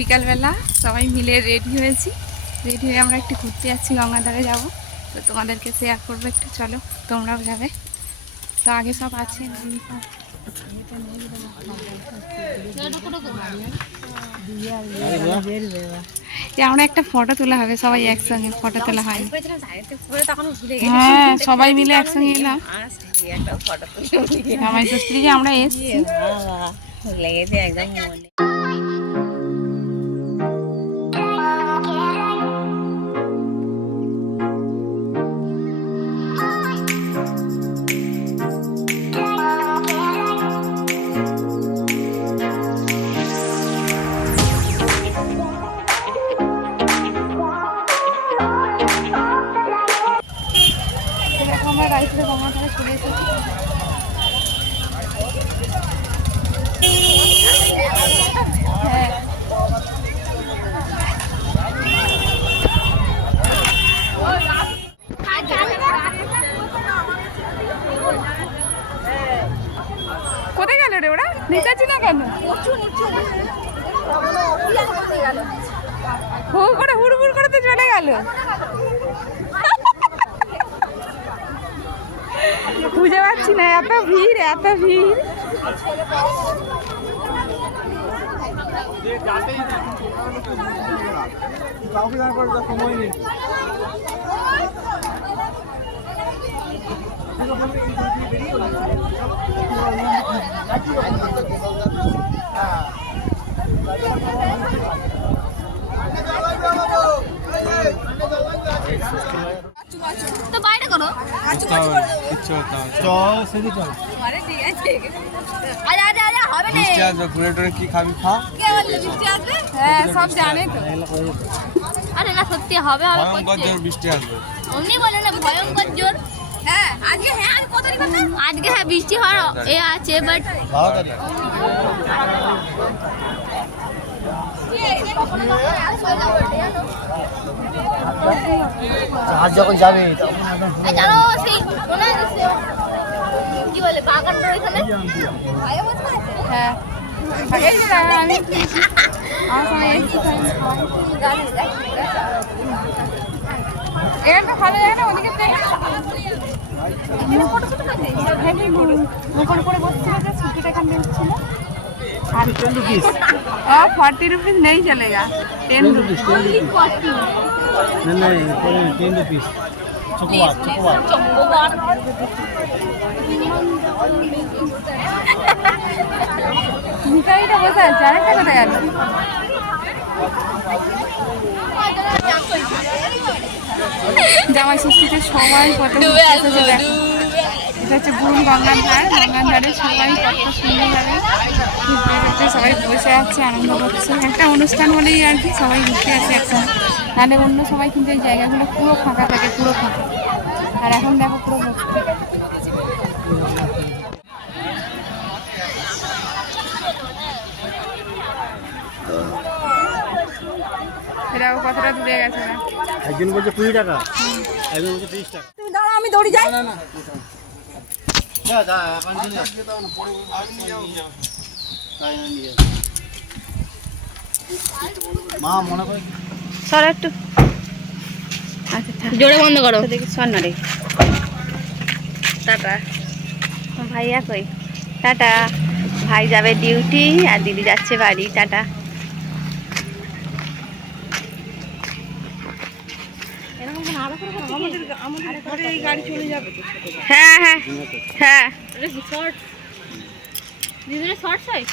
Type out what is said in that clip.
বিকালবেলা সবাই মিলে রেডি হয়েছি। রেডি হয়ে আমরা একটু ঘুরতে যাচ্ছি গঙ্গাধারে যাব। তো তোমাদেরকে শেয়ার করব একটু চলো তোমরাও যাবে। তো আগে সব আছে আমরা একটা ফটো তোলা হবে সবাই একসঙ্গে ফটো তোলা হয়। হ্যাঁ সবাই মিলে একসঙ্গে এলাম। জামাই ষষ্ঠী যে আমরা এসছি। লেগেছে একদম কোথায় গেল রে ওরা? নিচাচ্ছি না কেন? হু করে হুড় করে তো চলে গেল। বুঝতে পাচ্ছি না এত ভিড় এত ভিড় বাইরে করো চল। সেদি চল। আরে ঠিক আছে আরে আরে আরে হবে না। মিষ্টি আসবে ঘুরে টুরে কি খাবি খা। কে বলল বৃষ্টি আসবে? হ্যাঁ সব জানে তো। আরে না সত্যি হবে হবে ভয়ঙ্কর জোর বৃষ্টি আসবে। অমনি বলে না ভয়ঙ্কর জোর। হ্যাঁ হ্যাঁ কত আজকে হ্যাঁ বৃষ্টি হওয়ার এ আছে বাট আর যখন যাবে কি বলে ওইখানে? হ্যাঁ। এখানটা ভালো ওদিকে হেভি করে বসছিল ছুটিটা এখান থেকে ছিল আর টেন রুপিস ও ফর্টি রুপিস নেই চলেগা টেন রুপিস नहीं नहीं ten rupees chocolate chocolate Chocobar ভিকারিটা বসে আছে আরেকটা কোথায় গেল জামাই ষষ্ঠীতে সবাই কত ঘুরতে এসেছে দেখো। এটা হচ্ছে বুন গঙ্গার ধার গঙ্গার ধারে সবাই কত সুন্দরভাবে ঘুরতে সবাই বসে আছে আনন্দ করছে। একটা অনুষ্ঠান বলেই আর কি সবাই ঘুরতে আছে একসঙ্গে। নাহলে অন্য সবাই কিন্তু এই জায়গাগুলো পুরো ফাঁকা থাকে পুরো ফাঁকা। আর এখন দেখো পুরো এরাও কতটা দূরে গেছে না? একজন বলছে কুড়ি টাকা একজন বলছে তিরিশ টাকা। আমি দৌড়ি যাই। যা যা এখন দিন মা মনে করে সর একটু। আচ্ছা জোরে বন্ধ করো। দেখি সর না রে। টাটা। ভাইয়া কই? টাটা। ভাই যাবে ডিউটি আর দিদি যাচ্ছে বাড়ি। টাটা। হ্যাঁ হ্যাঁ। হ্যাঁ। শর্ট দিদির শর্ট সাইজ